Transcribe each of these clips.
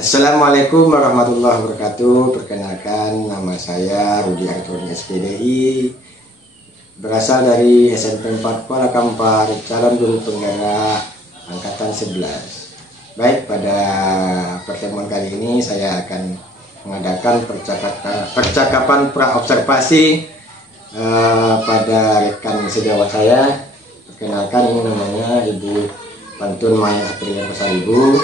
Assalamualaikum warahmatullahi wabarakatuh. Perkenalkan, nama saya Rudi Artoni SPDI, berasal dari SMP 4 Kuala Kampar, calon guru penggerak angkatan 11. Baik, pada pertemuan kali ini saya akan mengadakan percakapan praobservasi pada rekan sejawat saya. Perkenalkan, ini namanya Ibu Pantun Maya Satria Pasaribu.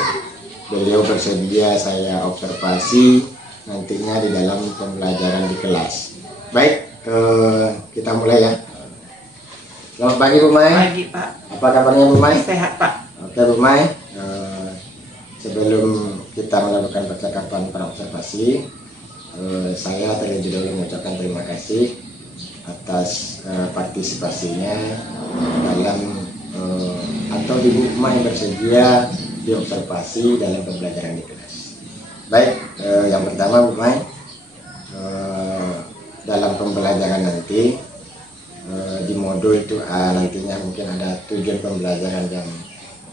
Beliau bersedia saya observasi nantinya di dalam pembelajaran di kelas. Baik, kita mulai ya. Selamat pagi Bu Mai. Pagi Pak. Apa kabarnya Bu Mai? Sehat Pak. Oke Bu Mai, sebelum kita melakukan percakapan praobservasi, saya terlebih dahulu mengucapkan terima kasih atas partisipasinya dalam atau Ibu Mai bersedia diobservasi dalam pembelajaran di kelas. Baik, yang pertama Bu Mai, dalam pembelajaran nanti di modul itu nantinya mungkin ada tujuan pembelajaran yang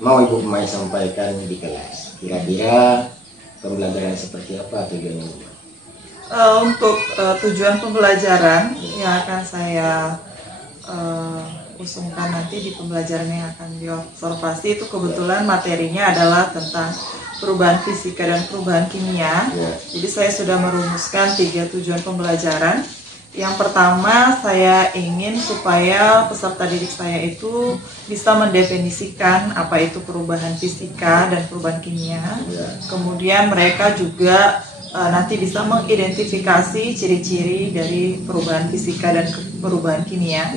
mau Ibu Mai sampaikan di kelas. Kira-kira pembelajaran seperti apa tujuannya Bu? Untuk tujuan pembelajaran yang akan saya usungkan nanti di pembelajaran yang akan diobservasi itu kebetulan materinya adalah tentang perubahan fisika dan perubahan kimia. Jadi saya sudah merumuskan 3 tujuan pembelajaran. Yang pertama, saya ingin supaya peserta didik saya itu bisa mendefinisikan apa itu perubahan fisika dan perubahan kimia. Kemudian mereka juga nanti bisa mengidentifikasi ciri-ciri dari perubahan fisika dan perubahan kimia.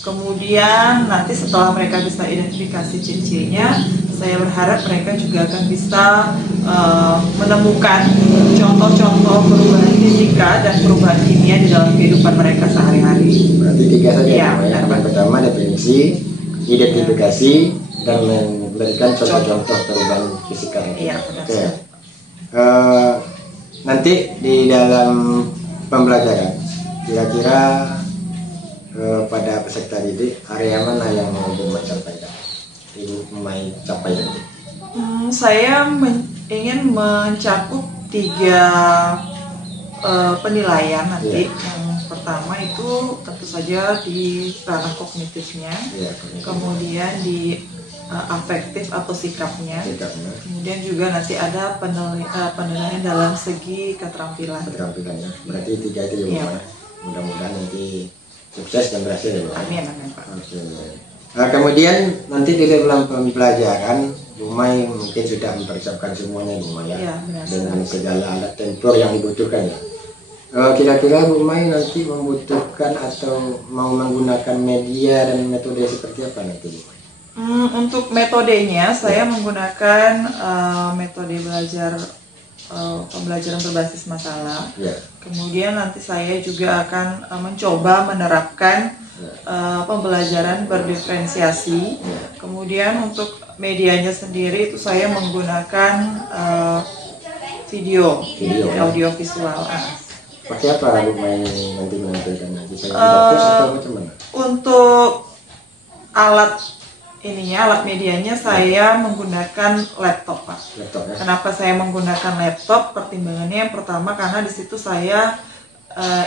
Kemudian nanti setelah mereka bisa identifikasi ciri-cirinya, saya berharap mereka juga akan bisa menemukan contoh-contoh perubahan fisika dan perubahan kimia di dalam kehidupan mereka sehari-hari. Berarti 3 saja ya, yang pertama definisi, identifikasi, dan memberikan contoh-contoh perubahan fisika. Iya, benar. Nanti di dalam pembelajaran kira-kira pada peserta didik area mana yang mau Ibu Mai sampaikan? Ibu Mai capai nanti? Saya ingin mencakup 3 penilaian nanti. Yang pertama itu tentu saja di ranah kognitifnya, kemudian di afektif atau sikapnya. Kemudian juga nanti ada penilaian dalam segi keterampilan. Keterampilannya. Berarti 3 itu ya, mudah-mudahan nanti sukses dan berhasil ya Bu. Amin, amin Pak. Oke. Kemudian nanti di dalam pembelajaran Bu Mai mungkin sudah mempersiapkan semuanya Bu Mai ya, dengan segala alat tempur yang dibutuhkan ya. Kira-kira Bu Mai nanti membutuhkan atau mau menggunakan media dan metode seperti apa nanti Bu Mai? Untuk metodenya saya menggunakan metode pembelajaran berbasis masalah. Kemudian nanti saya juga akan mencoba menerapkan pembelajaran berdiferensiasi. Kemudian untuk medianya sendiri itu saya menggunakan video audio visual. Pakai apa Bu Mai nanti menampilkan nanti? Atau macam mana? Untuk alat medianya saya menggunakan laptop Pak. Laptop, ya? Kenapa saya menggunakan laptop? Pertimbangannya yang pertama karena di situ saya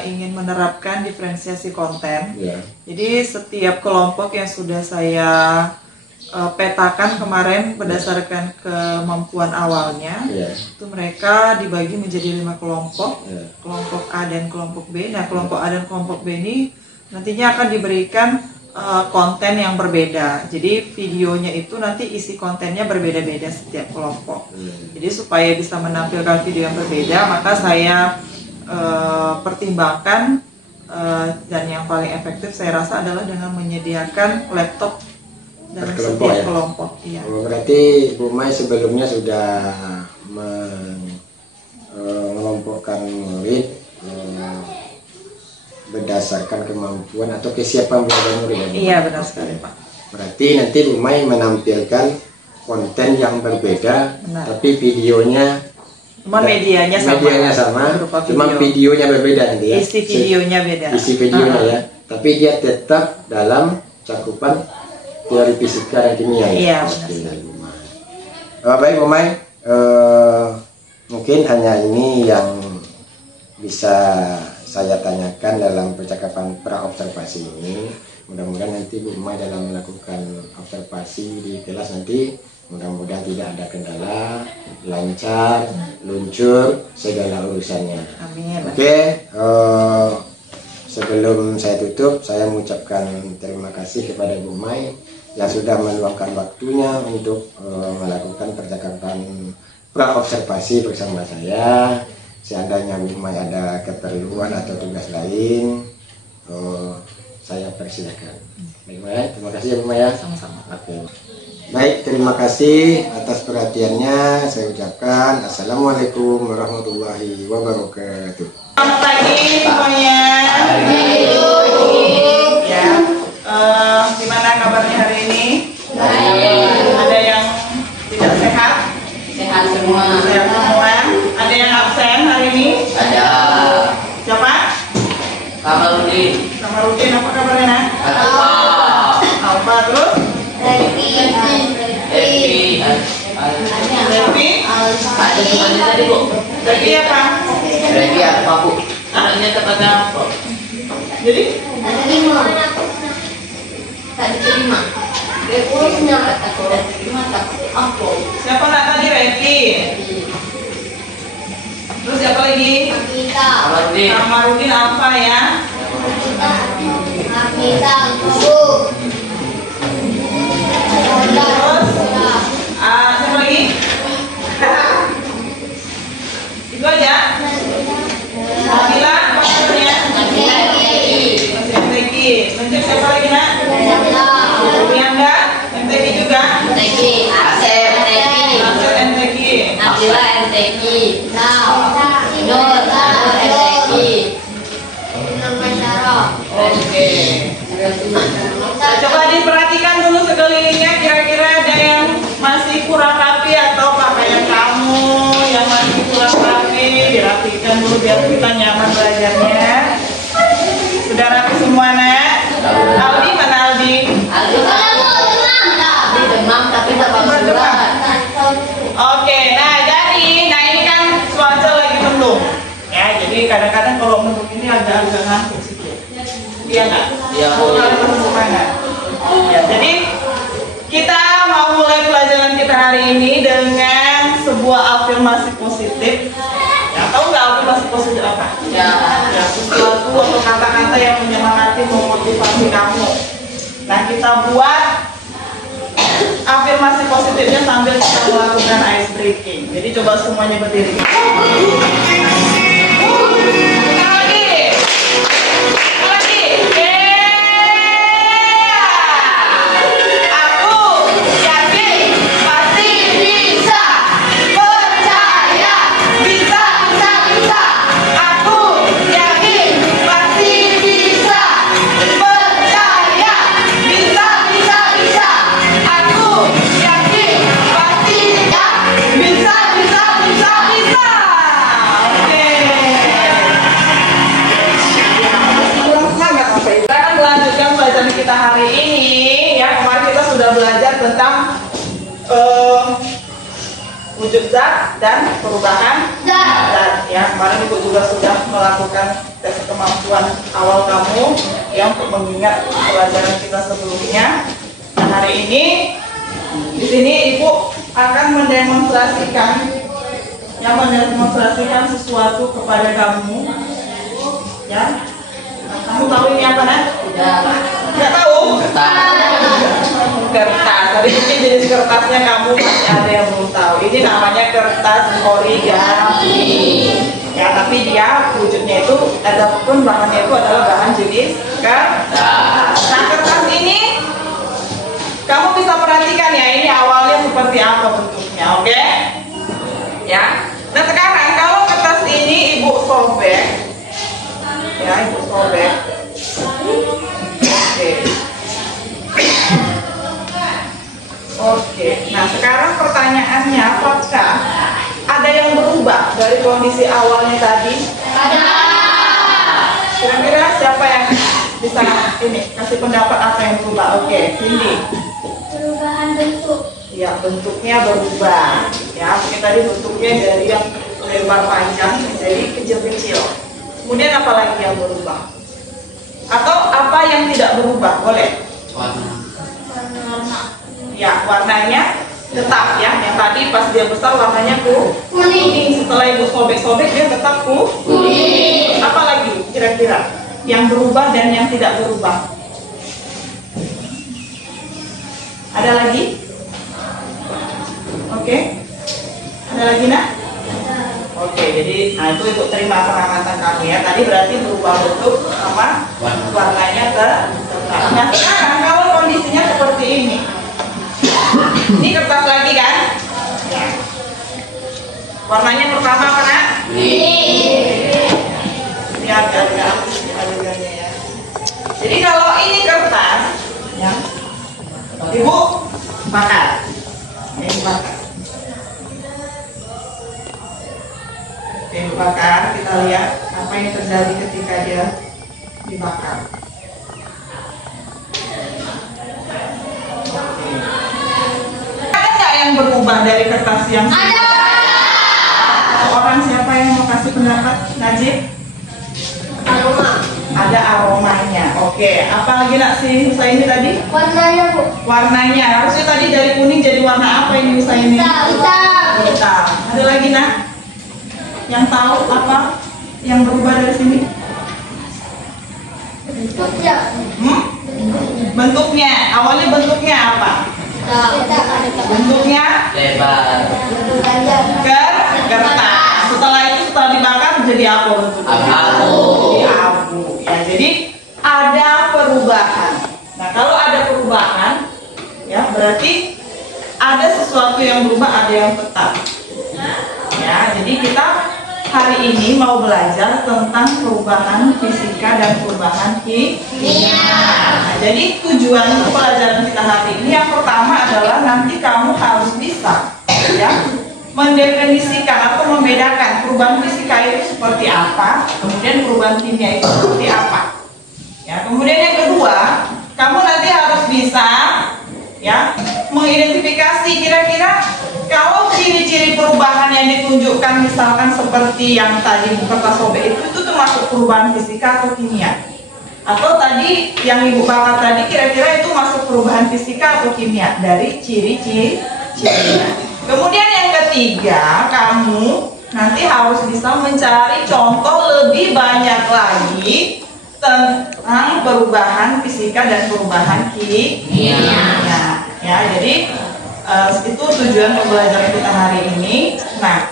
ingin menerapkan diferensiasi konten. Jadi setiap kelompok yang sudah saya petakan kemarin berdasarkan kemampuan awalnya, itu mereka dibagi menjadi 5 kelompok, kelompok A dan kelompok B. Nah, kelompok A dan kelompok B ini nantinya akan diberikan konten yang berbeda. Jadi videonya itu nanti isi kontennya berbeda-beda setiap kelompok. Jadi supaya bisa menampilkan video yang berbeda, maka saya pertimbangkan dan yang paling efektif saya rasa adalah dengan menyediakan laptop dalam setiap kelompok. Berarti Bu Mai sebelumnya sudah mengelompokkan murid berdasarkan kemampuan atau kesiapan belajar murid. Iya, benar sekali Pak. Berarti nanti Bu Mai menampilkan konten yang berbeda, tapi videonya medianya sama, cuma videonya berbeda nanti ya. Isi videonya beda. Isi videonya ya, tapi dia tetap dalam cakupan teori fisika dan kimia. Iya, benar sekali. Baik Bu Mai, Mungkin hanya ini yang bisa saya tanyakan dalam percakapan pra-observasi ini. Mudah-mudahan nanti Bu Mai dalam melakukan observasi di kelas nanti mudah-mudahan tidak ada kendala, lancar, luncur segala urusannya. Amin. Oke, sebelum saya tutup, saya mengucapkan terima kasih kepada Bu Mai yang sudah meluangkan waktunya untuk melakukan percakapan pra-observasi bersama saya. Seandainya Bu Mai ada keperluan atau tugas lain, saya persilakan. Baik, terima kasih ya Bu Mai ya. Sama-sama. Oke. Baik, terima kasih atas perhatiannya. Saya ucapkan Assalamualaikum warahmatullahi wabarakatuh. Selamat pagi semuanya. Ya, gimana kabarnya hari ini? Ada yang tidak sehat? Sehat semua. Sehat semua. Ada yang absen hari ini? Ada. Siapa? Kamarudin. Kamarudin, apa kabarnya nak? Alfa. Alfa, terus? Devi. Devi? Ada semuanya tadi Bu. Devi apa? Devi apa Bu? Anaknya tepatnya apa? Jadi? Tak terima. Repotnya aku dah terima tapi apa? Siapa nak tadi? Revi. Terus siapa lagi? Kita. Kamarudin. Kamarudin Alfa ya. Kita guru. Terus? Siapa lagi? Itu aja? Nabila, apa kabarnya? Masih MTQ. Lanjut siapa lagi nak? Rianda, MTQ juga? Asep MTQ. Oke. Coba diperhatikan dulu sekelilingnya, kira-kira ada yang masih kurang rapi atau pakaian kamu yang masih kurang rapi, dirapikan dulu biar kita nyaman belajarnya. Sudah rapi semua nak? Aldi mana Aldi? Demam tapi tak surat. Oke, nah ini kan cuaca lagi mendung. Ya, jadi kadang-kadang kalau mendung ini agak ngantuk sedikit. Iya nggak? Iya, Bu. Kalian masih semangat. Ya, jadi kita mau mulai pelajaran kita hari ini dengan sebuah afirmasi positif. Ya, tahu nggak afirmasi positif apa? Ya. Ya, sesuatu atau kata-kata yang menyemangati, memotivasi kamu. Nah, kita buat afirmasi positifnya sambil kita melakukan ice breaking. Jadi coba semuanya berdiri. Kita hari ini ya, kemarin kita sudah belajar tentang wujud zat dan perubahan zat ya. Kemarin Ibu juga sudah melakukan tes kemampuan awal kamu yang untuk mengingat pelajaran kita sebelumnya. Nah, hari ini di sini Ibu akan mendemonstrasikan sesuatu kepada kamu ya. Kamu tahu ini apa nak? Nggak tahu? Kertas. Tadi mungkin jenis kertasnya kamu masih ada yang belum tahu. Ini namanya kertas origami. Ya, tapi dia wujudnya itu adapun bahannya itu adalah bahan jenis kertas. Nah, kertas ini kamu bisa perhatikan ya, ini awalnya seperti apa bentuknya, oke? Ya. Nah, sekarang kalau kertas ini Ibu sobek, ya Ibu sobek. Oke. Nah, sekarang pertanyaannya, apakah ada yang berubah dari kondisi awalnya tadi? Ada. Kira-kira siapa yang bisa kasih pendapat apa yang berubah? Oke, Cindy. Perubahan bentuk. Ya, bentuknya berubah. Ya, mungkin tadi bentuknya dari yang lebar panjang menjadi kecil-kecil. Kemudian apa lagi yang berubah? Atau apa yang tidak berubah? Boleh? Warna. Ya, warnanya tetap ya. Yang tadi pas dia besar warnanya kuning. Setelah ibu sobek-sobek dia tetap kuning. Apa lagi kira-kira yang berubah dan yang tidak berubah? Ada lagi? Oke. Ada lagi nak? Oke, jadi nah itu ibu terima pengamatan kamu ya. Tadi berarti berubah bentuk sama warnanya tetap. Nah sekarang kalau kondisinya seperti ini. Ini kertas lagi kan? Ya. Warnanya pertama apa nak? Lihat adegannya ya. Jadi kalau ini kertas, ya, ibu bakar. Ini bakar. Oke, ibu bakar. Kita lihat apa yang terjadi ketika dia dibakar. Yang berubah dari kertas yang ada. Orang siapa yang mau kasih pendapat? Najib? Aroma. Ada aromanya. Oke, apa lagi nak si Husaini tadi? Warnanya Bu. Warnanya. Harusnya tadi dari kuning jadi warna apa ini Husaini? Hitam. Ada lagi nak? Yang tahu apa yang berubah dari sini? Bentuknya. Bentuknya. Awalnya bentuknya apa? Bentuknya Lebar. kertas. Setelah itu setelah dibakar jadi apa bentuknya? Abu. Jadi abu. Ya, jadi ada perubahan. Nah kalau ada perubahan, ya berarti ada sesuatu yang berubah, ada yang tetap. Ya, jadi kita hari ini mau belajar tentang perubahan fisika dan perubahan kimia. Nah, jadi tujuan pelajaran kita hari ini yang pertama adalah nanti kamu harus bisa ya mendefinisikan atau membedakan perubahan fisika itu seperti apa, kemudian perubahan kimia itu seperti apa. Ya, kemudian yang kedua, kamu nanti harus bisa ya mengidentifikasi kira-kira kalau ciri-ciri perubahan yang ditunjukkan misalkan seperti yang tadi kertas sobek itu termasuk perubahan fisika atau kimia, atau tadi yang ibu bakar tadi kira-kira itu masuk perubahan fisika atau kimia dari ciri-cirinya. Kemudian yang ketiga, kamu nanti harus bisa mencari contoh lebih banyak lagi tentang perubahan fisika dan perubahan kimia. Ya, jadi itu tujuan pembelajaran kita hari ini. Nah,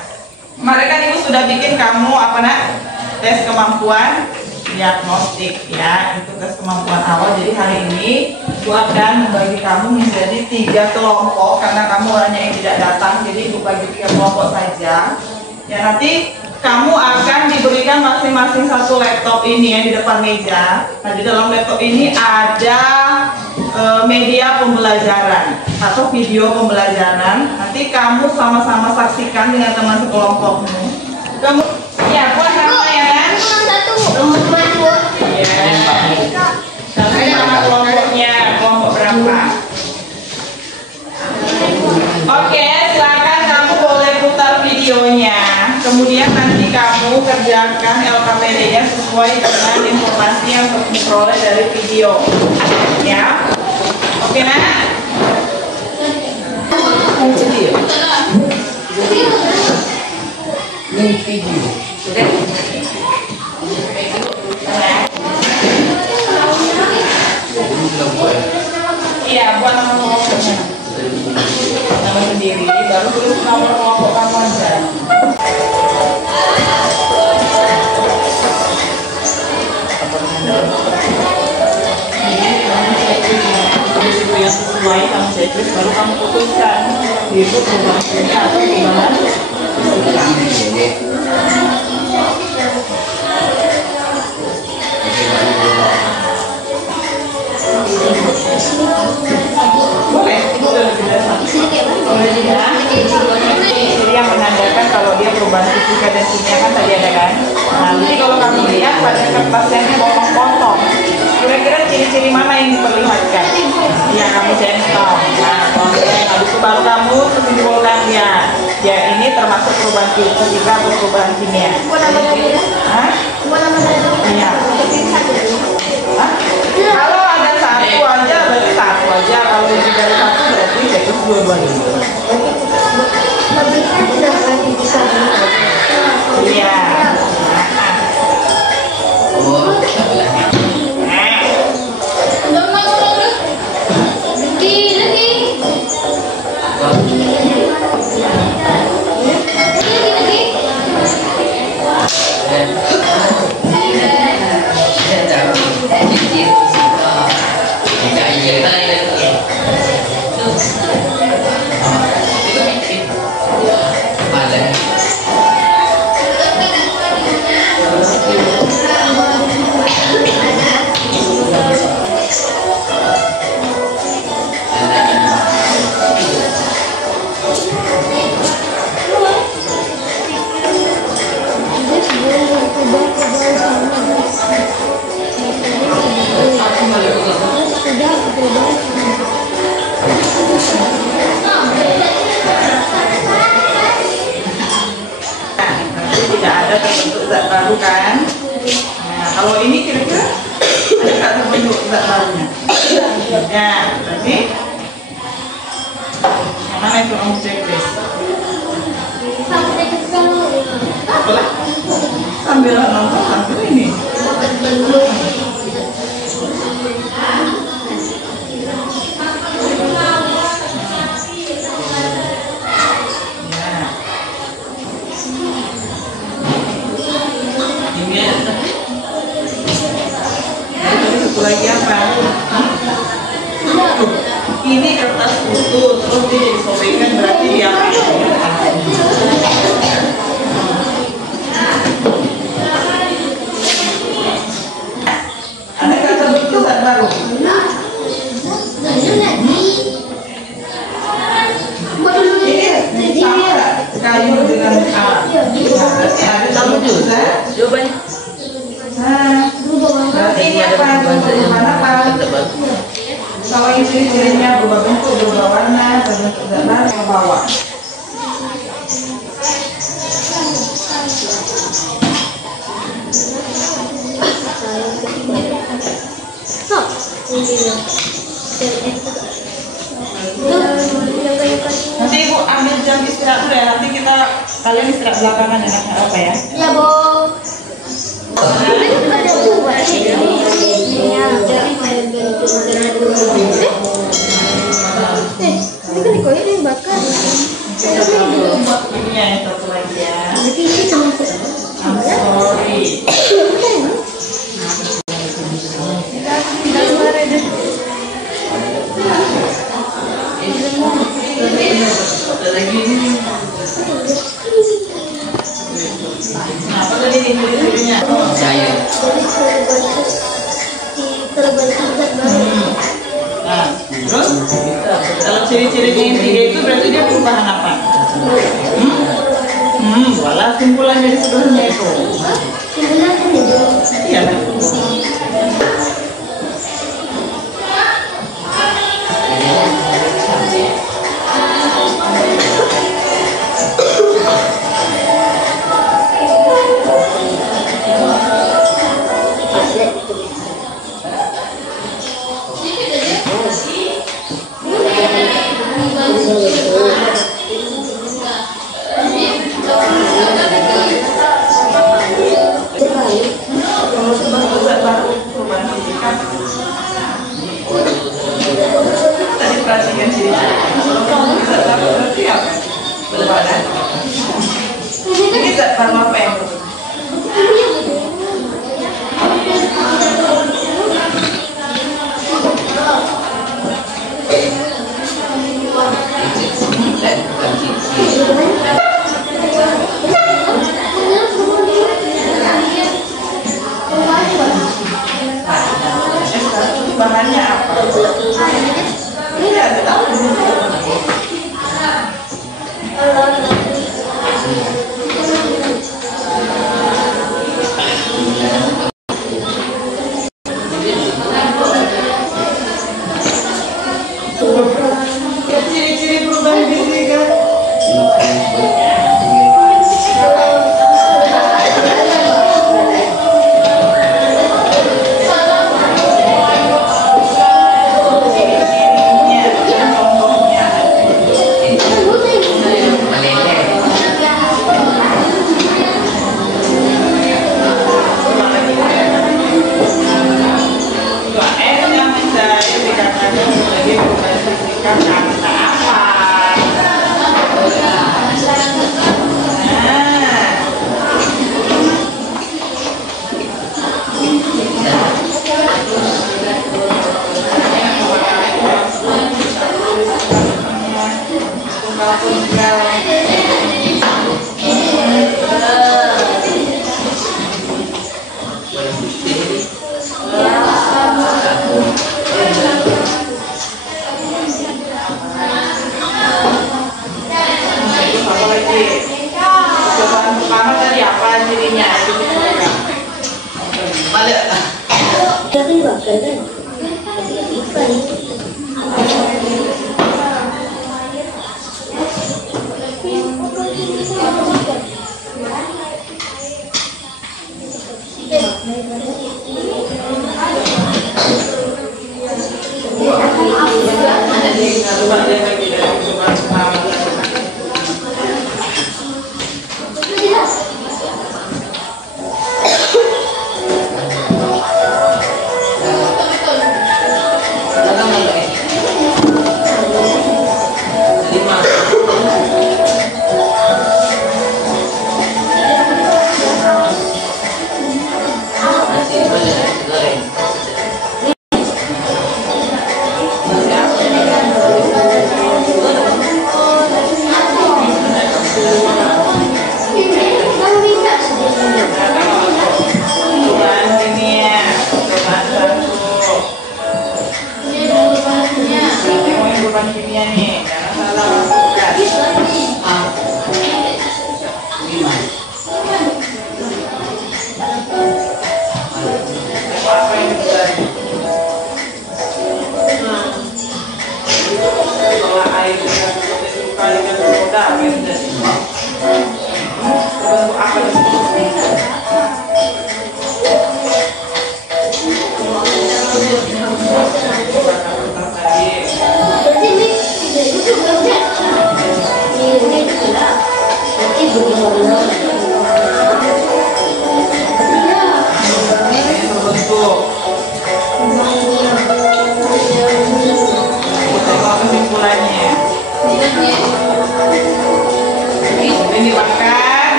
kemarin kan ibu sudah bikin kamu apa nak? Tes kemampuan diagnostik ya, itu tes kemampuan awal. Jadi hari ini ibu akan membagi kamu menjadi 3 kelompok karena kamu hanya yang tidak datang. Jadi ibu bagi 3 kelompok saja. Ya, nanti kamu akan diberikan masing-masing satu laptop ini ya di depan meja. Nah, di dalam laptop ini ada media pembelajaran atau video pembelajaran. Nanti kamu sama-sama saksikan dengan teman sekelompokmu. Kamu ya buat nama ya kan? Satu. Nomor. Iya. Sampai nama kelompoknya, kelompok berapa? Oke, silakan kamu boleh putar videonya. Kemudian nanti kamu kerjakan LKPD-nya sesuai dengan informasi yang diperoleh dari video. Ya. Oke, nak? Iya, buat nama kelompoknya. Nama sendiri, baru tulis nomor kelompok kamu aja. Itu yang sesuai kamu checklist, baru kamu putuskan yaitu perubahan kimia atau perubahan fisika. Boleh, itu lebih dari satu. Boleh juga. Jadi yang menandakan kalau dia perubahan fisika dan kimia kan tadi ada kan. Nah, jadi kalau kamu lihat pada kertasnya ini potong-potong. Kira-kira ciri-ciri mana yang diperlihatkan? Yang kamu centang. Nah, habis itu baru kamu simpulkan ya ini termasuk perubahan fisika atau perubahan kimia. Hah? Iya. Hah? Kalau ada satu aja berarti satu aja. Kalau lebih dari satu berarti itu dua-duanya. Iya. Tidak ada terbentuk zat baru kan? Nah, kalau ini kira-kira ada nggak terbentuk zat barunya? Ya, berarti yang mana itu kamu checklist? Apalah? Sambil nonton sambil ini. Lagi apa? Ini kertas utuh terus dia disobekkan berarti dia ada nggak terbentuk zat baru? Ini sama nggak kayu dengan berarti ada terbentuk zat? Jawabannya. Nah, berarti ini apa? Perubahan apa? Kalau ini ciri-cirinya berubah bentuk, berubah warna, terbentuk zat baru ke bawah. Nanti ibu ambil jam istirahat dulu ya. Nanti kalian istirahat belakangan enaknya apa ya? Ya, Bu. Ada dua sih. Ini kan dikoyak yang bakar. Ini yang satu lagi ya. Berarti ini cuma I'm sorry. Apa tadi ciri-cirinya? Saya. Nah, terus kalau ciri-cirinya yang tiga itu berarti dia perubahan apa? Walah simpulan dari sebelumnya itu. Iya. Tadi perhatikan ciri-ciri. Kalau kamu bisa tahu berarti apa? Berbadan. Ini zat baru apa yang berbentuk? Bahannya apa? Ini ada tahu. Ciri-ciri perubahan fisika. Percobaan pertama tadi apa cirinya? Balik. Jadi bakal kan? Ikan.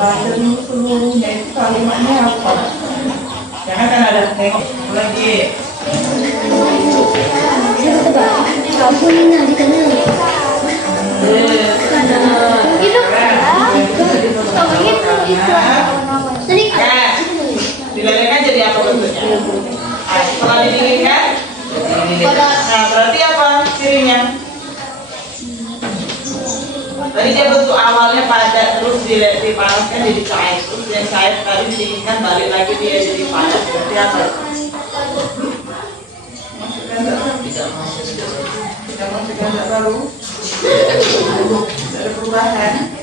Baca dulu seluruhnya itu kalimatnya apa? Jangan kan ada tengok lagi. Kamu ini di kanan. Dilelehkan jadi apa bentuknya? Setelah didinginkan, nah berarti apa cirinya? Tadi dia bentuk awalnya padat, terus dipanaskan jadi cair, terus yang cair tadi didinginkan balik lagi dia jadi padat. Berarti apa? Tidak masukkan zat baru. Tidak ada perubahan.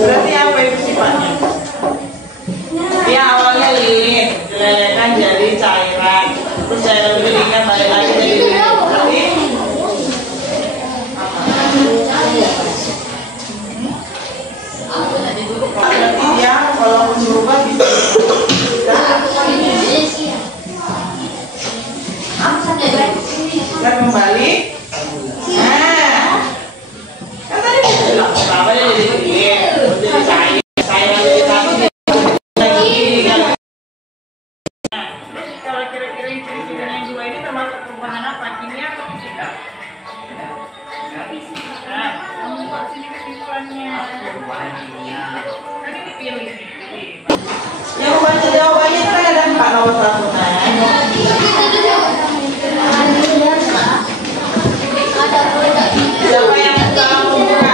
Berarti apa itu sifatnya? Dia awalnya lilin, dilelehkan jadi cairan, terus cairan didinginkan balik lagi jadi lilin. Berarti berarti dia kalau berubah bisa kembali. Nah, kan tadi kita bilang pertama dia jadi lilin, terus jadi cair jadi tadi lagi. Kalau kira-kira ciri-cirinya yang dua ini termasuk perubahan apa? Kimia atau fisika? Nah, kamu buat sini kesimpulannya. Kan ini pilih. Yang membaca jawabannya kan ada 4 nomor satunya. Siapa yang salah membuka?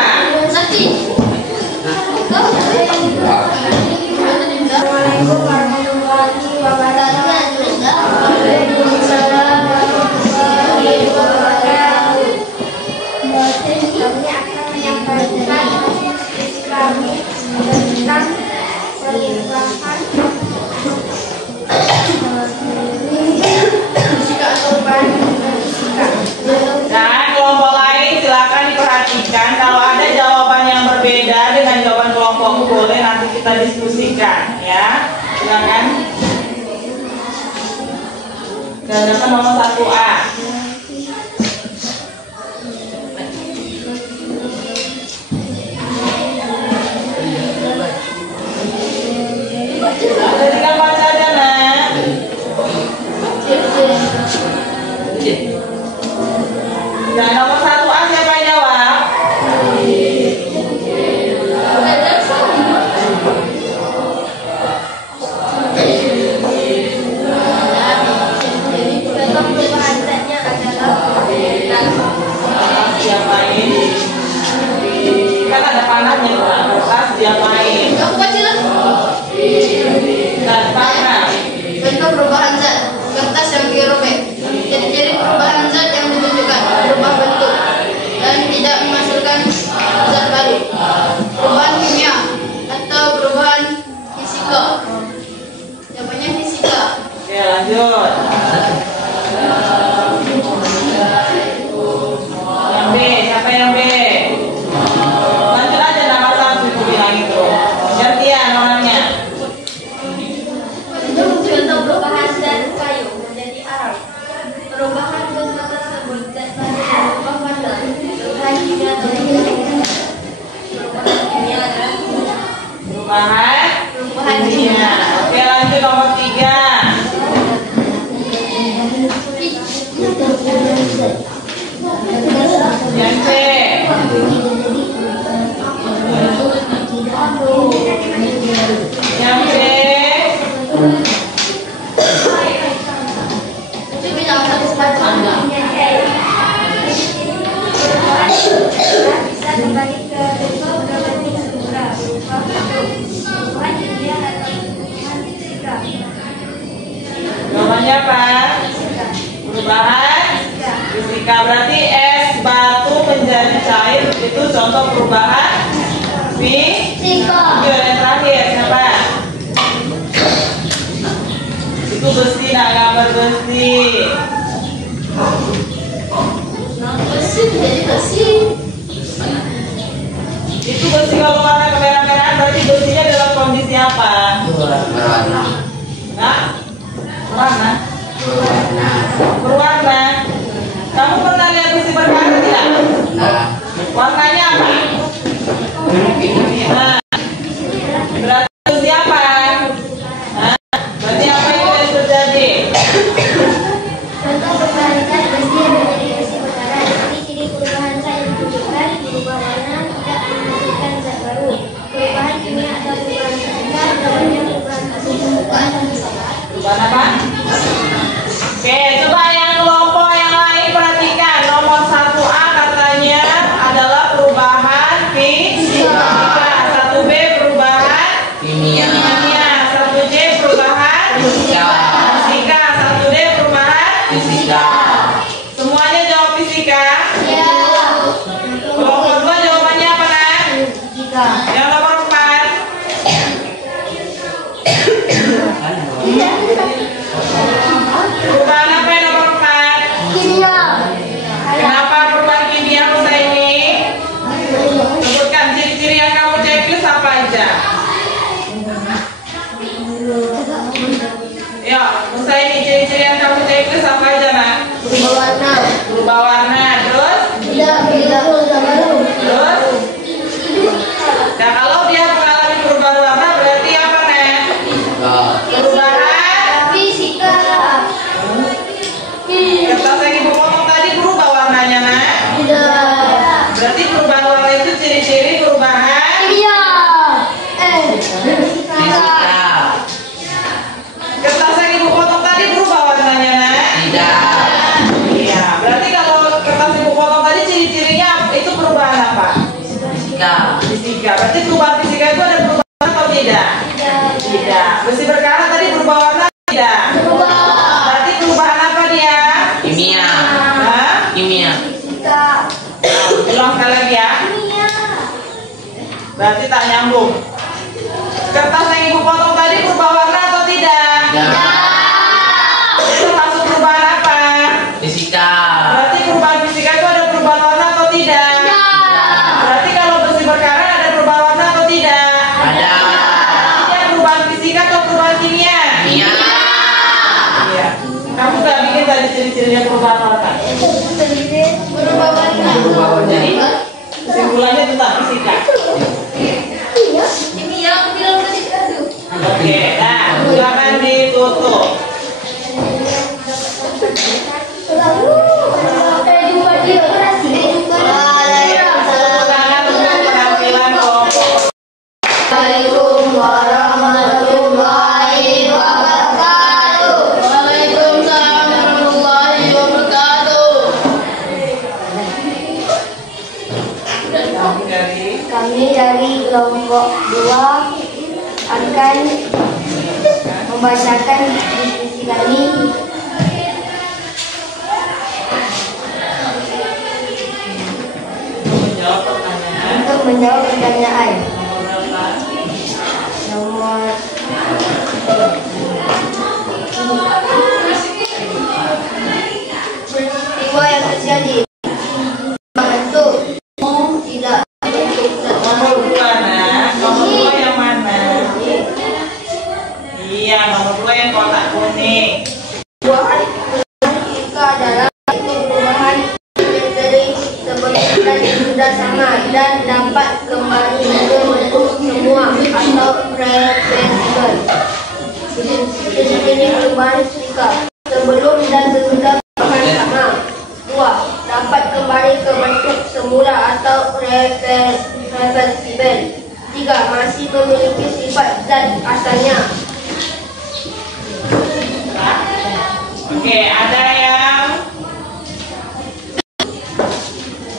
Assalamualaikum warahmatullahi wabarakatuh. Waalaikumsalam warahmatullahi wabarakatuh. Kami akan menyampaikan kami tentang perubahan fisika atau perubahan fisika. Nah, kelompok lain silakan diperhatikan. Kalau ada jawaban yang berbeda dengan jawaban kelompokmu boleh nanti kita diskusikan, ya. Silakan. Gerakan nomor 1A. Jadi kamu baca aja, nak. Nah, nomor 1A siapa yang jawab? Diapain? Kan ada panahnya, kertas diapain? Dan panah. Contoh perubahan zat, kertas yang dirobek. Jadi perubahan zat yang ditunjukkan berubah bentuk dan tidak menghasilkan zat baru. Perubahan kimia atau perubahan fisika. Jawabannya fisika. Oke, lanjut. Yang B, siapa yang B? Lanjut aja nama satu itu bilang itu. Gantian orangnya. Contoh perubahan zat kayu menjadi arang. Perubahan bentuk tersebut zat baru berubah warna. Perubahan kimia atau perubahan kimia adalah Perubahan kimia. Oke, lanjut nomor 3. Yang C. Yang C. itu bilang satu sepatu bisa kembali ke Jawabannya apa? Perubahan fisika. Berarti es batu menjadi cair itu contoh perubahan fisika. Yang terakhir siapa? Itu besi, nak gambar besi. besi menjadi besi. Itu besi kalau warna kemerah-merahan berarti besinya dalam kondisi apa? Berwarna. Nah, warna. Berwarna. Kamu pernah lihat besi berkarat tidak? Nah, Warnanya apa? Nah, berarti besi apa? Nah, berarti apa yang terjadi? Contoh perubahan zat besi yang menjadi besi berkarat. Ciri-ciri perubahan zat yang ditunjukkan berubah warna, tidak menghasilkan zat baru. Perubahan kimia atau perubahan fisika, jawabannya perubahan fisika. Perubahan apa? Oke, coba yang kelompok yang lain perhatikan. Nomor 1A katanya adalah perubahan fisika. 1B perubahan kimia. 1C perubahan Fisika. fisika. 1D perubahan. Fisika. Semuanya jawab fisika. Ya. Kelompok 2 jawabannya apa, Nak? Fisika. Yang nomor 4. Perubahan apa yang nomor 4? Kimia. Kenapa perubahan kimia Musa ini? Sebutkan ciri-ciri yang kamu checklist apa aja. Ya, Musa ini ciri-ciri yang kamu checklist apa aja, Nak? Berubah warna. Berubah warna, terus? Tidak baru. Terus? Nah, kalau dia mengalami perubahan warna berarti apa, Nak? Perubahan Fisika. kertas yang ibu potong tadi berubah warnanya, Nak? Tidak. Berarti perubahan warna itu ciri-ciri perubahan. Kimia. Fisika. Kertas yang ibu potong tadi berubah warnanya, Nak? Tidak. Iya, berarti kalau kertas ibu potong tadi ciri-cirinya itu perubahan apa? Fisika. Fisika. Berarti perubahan fisika itu ada perubahan atau tidak? Tidak. Besi berkarat tadi berubah warna tidak? Berarti perubahan apa dia? Kimia. Hah? Kimia. Fisika. Ulang sekali lagi ya. Kimia. Berarti tak nyambung. Kertas yang ibu potong tadi berubah warna atau tidak? Tidak. Itu masuk perubahan apa? Fisika. Berarti perubahan fisika itu ada perubahan warna atau tidak? Berarti kalau besi berkarat ada perubahan warna atau tidak? Ada. Dia perubahan fisika atau perubahan kimia? Kimia. Iya. Kamu gak bikin ciri-cirinya perubahan warna? Berubah warna. Jadi kesimpulannya tentang fisika. Kimia aku bilang tadi aduh. Oke, nah silakan ditutup. Assalamualaikum warahmatullahi wabarakatuh. Waalaikumsalam warahmatullahi wabarakatuh. Kami dari kelompok 2 akan membacakan diskusi kami untuk menjawab pertanyaan. Nomor peristiwa yang terjadi bentuk tidak bentuk Nomor 2 nah, nomor 2 yang mana? Iya, nomor 2 yang kotak kuning. perubahan fisika adalah perubahan dari sebelum dan sudah sama dan dapat kembali ke bentuk semua atau reversibel. Jenis perubahan fisika sebelum dan sesudah perubahan sama. 2. Dapat kembali ke bentuk semula atau reversibel. 3. Masih memiliki sifat zat asalnya. Oke, ada yang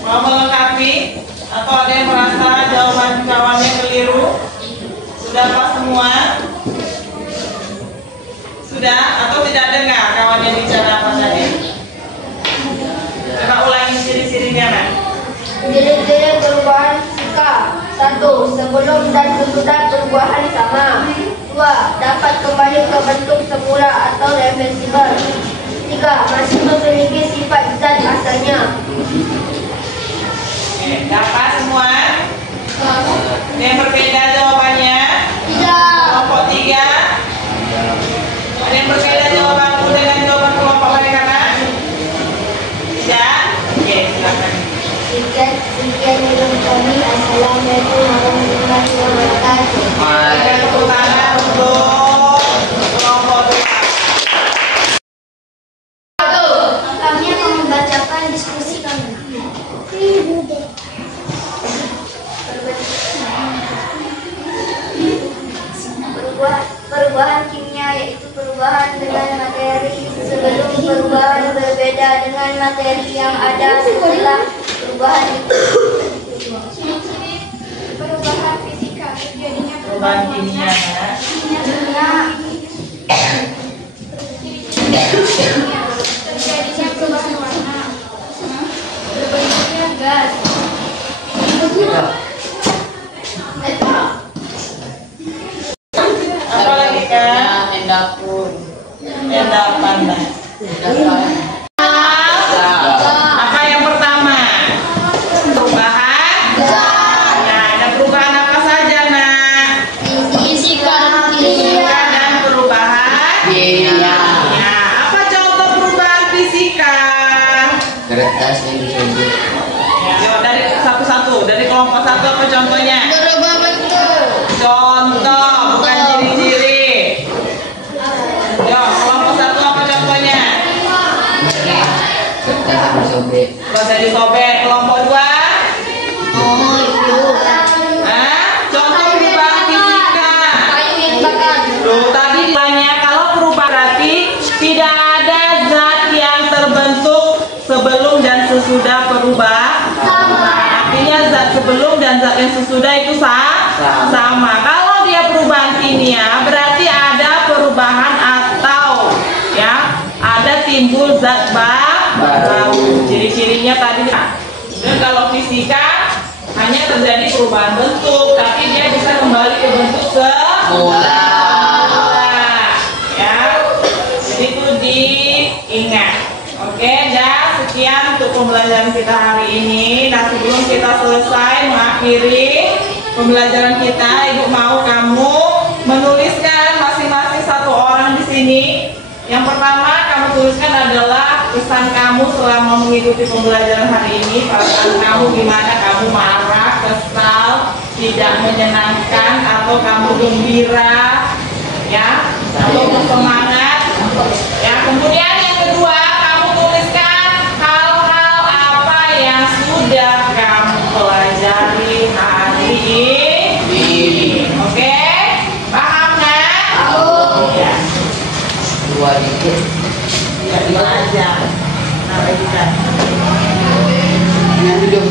mau melengkapi atau ada yang merasa jawaban kawannya keliru? Sudah pas semua? Sudah atau tidak dengar kawannya bicara apa tadi? Coba ulangi ciri-cirinya, Nak. Ciri-ciri perubahan fisika. 1. Sebelum dan sesudah perubahan sama. 2. Dapat kembali ke bentuk semula atau reversibel. 3. Masih memiliki sifat zat asalnya. Oke, dapat semua? Yang berbeda jawabannya? Tidak. Kelompok 3? Ada yang berbeda jawabanku dengan jawaban kelompok mereka, Nak? Tidak? Oke, silakan. Sekian dari kami. Assalamualaikum warahmatullahi wabarakatuh. Tepuk tangan untuk kelompok 2. Kami akan membacakan diskusi kami. Perubahan kimia yaitu perubahan dengan materi sebelum perubahan berbeda dengan materi yang ada setelah perubahan itu. Perubahan fisika terjadinya Perubahan kimia, Nak. terjadinya perubahan warna, berbentuknya gas. Apa lagi, Kak? Endapur. Endapan, Nak. Apa yang pertama? Perubahan? Nah, ada perubahan apa saja, Nak? Fisika Fisika dan perubahan Kimia. Nah, apa contoh perubahan fisika? Kertas yang disuntik. Coba dari satu-satu. Dari kelompok 1 apa contohnya? berubah bentuk. Contoh, bukan ciri-ciri. Yo, kelompok 1 apa contohnya? Kertas yang disobek. Gak usah disobek. Kelompok 2? Contoh perubahan fisika. Kayu yang bakar. Loh, tadi tanya kalau perubahan berarti tidak ada zat yang terbentuk sebelum dan sesudah perubahan. Artinya zat sebelum dan zat yang sesudah itu sama. Kalau dia perubahan kimia berarti ada perubahan atau ya ada timbul zat baru. Ciri-cirinya tadi. Dan kalau fisika hanya terjadi perubahan bentuk, tapi dia bisa kembali ke bentuk semula. Ya, jadi itu diingat. Oke, dan sekian untuk pembelajaran kita hari ini. Nah, sebelum kita selesai mengakhiri pembelajaran kita, Ibu mau kamu menuliskan masing-masing satu orang di sini Yang pertama kamu tuliskan adalah pesan kamu selama mengikuti pembelajaran hari ini. Perasaan kamu gimana? Kamu marah, kesal, tidak menyenangkan, atau kamu gembira, ya, atau bersemangat, ya. Kemudian yang kedua, kamu tuliskan hal-hal apa yang sudah kamu pelajari hari ini. Oke, paham nggak? Ya. Dua dikit. Ya, dua aja. Nah, bagikan. Yang duduk.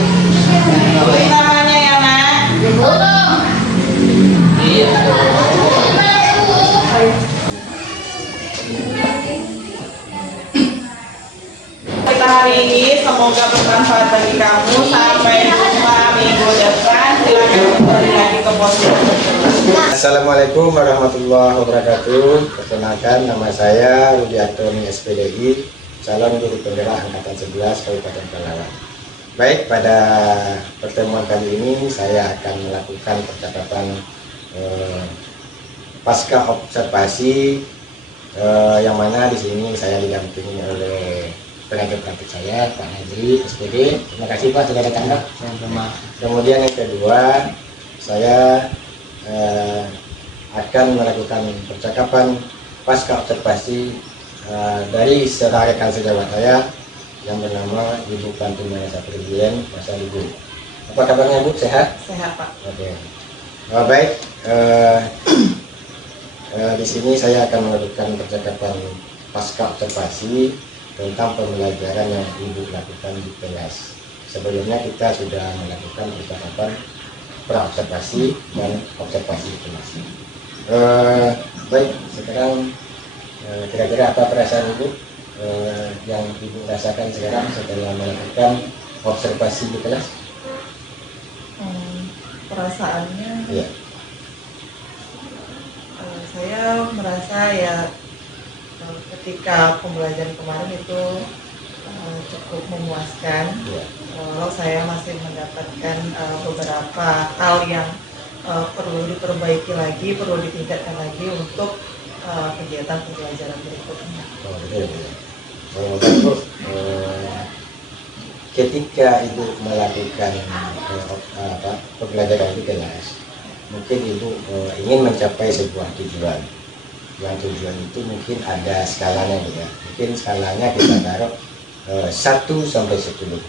Tulis namanya ya, Nak. Iya. Kita hari ini semoga bermanfaat bagi kamu. Sampai jumpa minggu depan. Silakan kembali lagi ke posisi. Assalamualaikum warahmatullahi wabarakatuh. Perkenalkan, nama saya Rudi Antoni SPDI, calon guru penggerak angkatan 11 Kabupaten Palawan. Baik, pada pertemuan kali ini saya akan melakukan percakapan pasca observasi, yang mana di sini saya didampingi oleh tenaga praktik saya, Pak Najri SPD. Terima kasih Pak sudah datang, Pak. Kemudian yang kedua, saya akan melakukan percakapan pasca observasi dari saudara rekan sejawat saya yang bernama Ibu Pantumana Saprudien Pasal Ibu. Apa kabarnya Bu? Sehat? Sehat Pak. Oke. Baik. Di sini saya akan melakukan percakapan pasca observasi tentang pembelajaran yang Ibu lakukan di kelas. Sebelumnya kita sudah melakukan percakapan pra-observasi dan observasi di kelas. Baik, sekarang kira-kira apa perasaan Ibu yang Ibu rasakan sekarang setelah melakukan observasi di kelas? Perasaannya, Ya. saya merasa ya ketika pembelajaran kemarin itu cukup memuaskan. Ya. Walau saya masih mendapatkan beberapa hal yang perlu diperbaiki lagi, perlu ditingkatkan lagi untuk kegiatan pembelajaran berikutnya. Oh, betul. Baik, Bu. Ketika Ibu melakukan pembelajaran di kelas, mungkin Ibu ingin mencapai sebuah tujuan. Yang tujuan itu mungkin ada skalanya, ya. Mungkin skalanya kita taruh 1 sampai 10.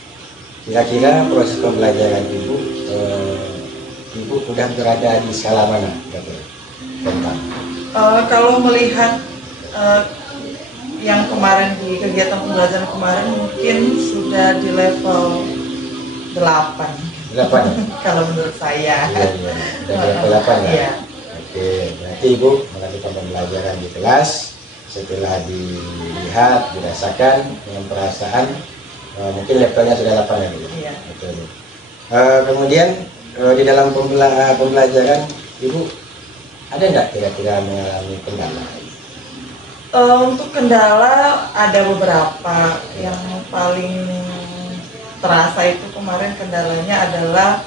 Kira-kira proses pembelajaran Ibu sudah berada di skala mana? Tentang Kalau melihat yang kemarin di kegiatan pembelajaran kemarin mungkin sudah di level 8. 8 ya? Kalau menurut saya. Iya, iya. Sudah di level 8 ya? Iya. Oke, berarti Ibu melakukan pembelajaran di kelas. Setelah dilihat, dirasakan dengan perasaan, mungkin levelnya sudah 8 ya, Bu? Iya. Betul. Kemudian di dalam pembelajaran Ibu ada nggak kira-kira mengalami kendala? Untuk kendala ada beberapa. Yang paling terasa itu kemarin kendalanya adalah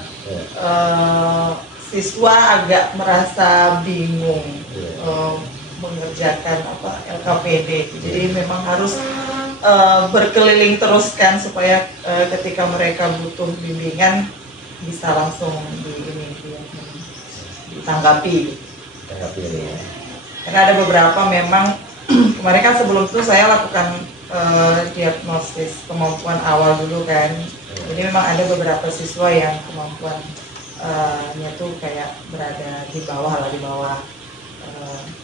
siswa agak merasa bingung mengerjakan LKPD. Jadi memang harus berkeliling terus kan supaya ketika mereka butuh bimbingan bisa langsung ditanggapi. Ya. Karena ada beberapa memang kemarin kan sebelum itu saya lakukan diagnosis kemampuan awal dulu kan. Jadi memang ada beberapa siswa yang kemampuannya tuh kayak berada di bawah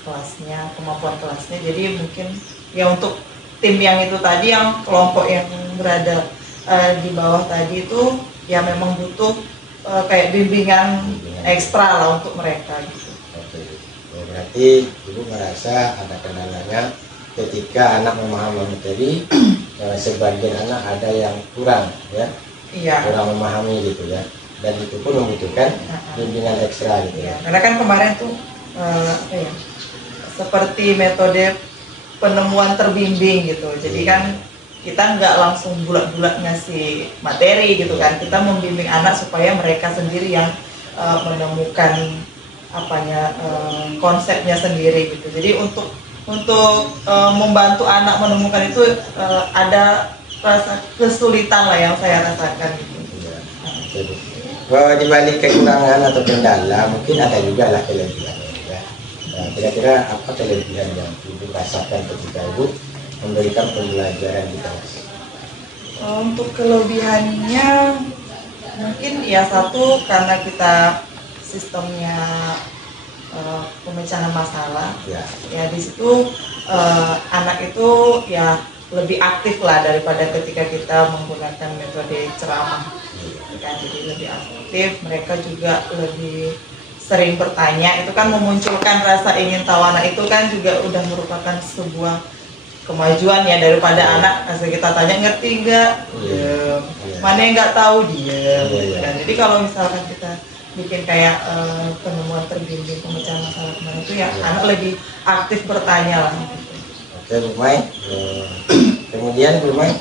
kelasnya, kemampuan kelasnya. Jadi mungkin ya untuk tim yang itu tadi, yang kelompok yang berada di bawah tadi itu ya memang butuh kayak bimbingan ekstra lah untuk mereka gitu. Oke. Berarti Ibu merasa ada kendalanya ketika anak memahami materi, sebagian anak ada yang kurang, ya, kurang memahami gitu ya, dan itu pun membutuhkan bimbingan ekstra gitu ya. Karena kan kemarin tuh seperti metode penemuan terbimbing gitu, jadi kan kita nggak langsung bulat-bulat ngasih materi gitu kan, kita membimbing anak supaya mereka sendiri yang menemukan konsepnya sendiri gitu. Jadi untuk untuk membantu anak menemukan itu ada rasa kesulitan lah yang saya rasakan gitu. Di balik kekurangan atau kendala mungkin ada juga lah kelebihan ya. Kira-kira apa kelebihan yang Ibu rasakan ketika Ibu memberikan pembelajaran di kelas? Untuk kelebihannya mungkin ya satu karena kita sistemnya pemecahan masalah ya di situ anak itu ya lebih aktif lah daripada ketika kita menggunakan metode ceramah kan, jadi lebih aktif, mereka juga lebih sering bertanya, itu kan memunculkan rasa ingin tahu anak, itu kan juga udah merupakan sebuah kemajuan ya daripada anak asal kita tanya ngerti nggak, mana yang nggak tahu dia. Dan jadi kalau misalkan kita bikin kayak penemuan terbimbing pemecahan masalah kemarin itu ya anak lebih aktif bertanya lah. Oke Bu Mai, kemudian Bu Mai,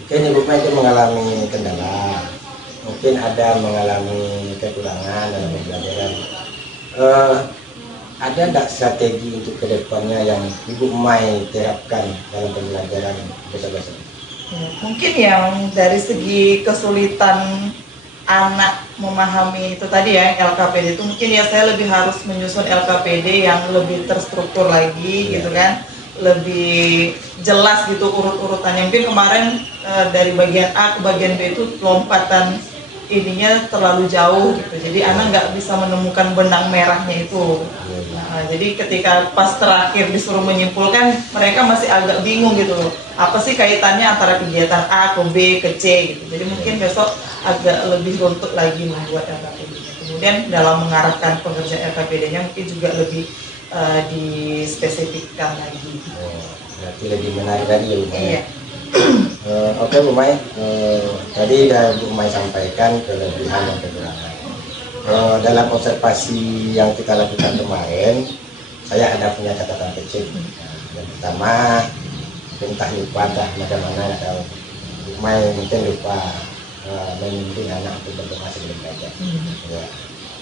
mungkin Ibu Mai itu mengalami kendala, mungkin ada mengalami kekurangan dalam pembelajaran. Ada nggak strategi untuk kedepannya yang Ibu Mai terapkan dalam pembelajaran besok-besok? Mungkin yang dari segi kesulitan anak memahami itu tadi ya LKPD itu mungkin ya saya lebih harus menyusun LKPD yang lebih terstruktur lagi gitu kan, lebih jelas gitu urut-urutannya. Mungkin kemarin dari bagian A ke bagian B itu lompatan ininya terlalu jauh gitu, jadi anak nggak bisa menemukan benang merahnya itu. Nah, jadi ketika pas terakhir disuruh menyimpulkan, mereka masih agak bingung gitu loh, apa sih kaitannya antara kegiatan A ke B ke C gitu. Jadi mungkin besok agak lebih runtut lagi membuat LKPD-nya. Kemudian dalam mengarahkan pengerjaan LKPD-nya mungkin juga lebih dispesifikkan lagi. Berarti lebih menarik lagi ya Bu Mai. Iya. Oke Bu Mai, tadi Bu Mai sampaikan kelebihan dan kekurangan. Dalam observasi yang kita lakukan kemarin, saya ada punya catatan kecil. Yang pertama, entah lupa entah bagaimana atau Bu Mai mungkin lupa memimpin anak untuk berdoa sebelum belajar. Ya.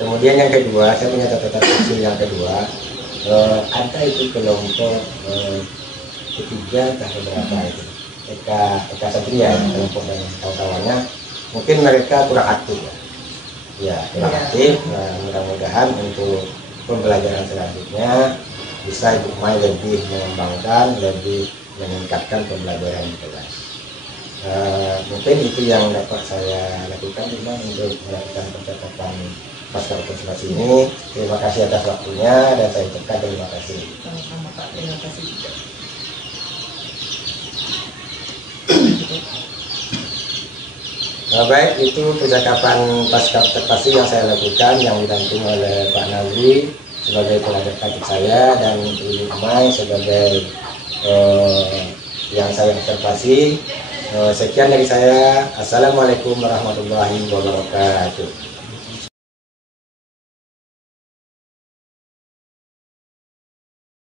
Kemudian yang kedua, saya punya catatan kecil yang kedua, ada itu kelompok ketiga entah berapa itu. Eka Satria kelompok dan kawan-kawannya mungkin mereka kurang aktif ya kurang aktif. Mudah-mudahan untuk pembelajaran selanjutnya bisa Ibu Mai lebih mengembangkan, lebih meningkatkan pembelajaran di kelas. Mungkin itu yang dapat saya lakukan Ibu Mai untuk melakukan percakapan pasca observasi ini. Terima kasih atas waktunya dan saya ucapkan terima kasih. Sama-sama Pak, terima kasih juga. Baik, itu percakapan pasca observasi yang saya lakukan yang didampingi oleh Pak Nazri sebagai tenaga pendidik saya dan Ibu Mai sebagai yang saya observasi. Sekian dari saya. Assalamualaikum warahmatullahi wabarakatuh.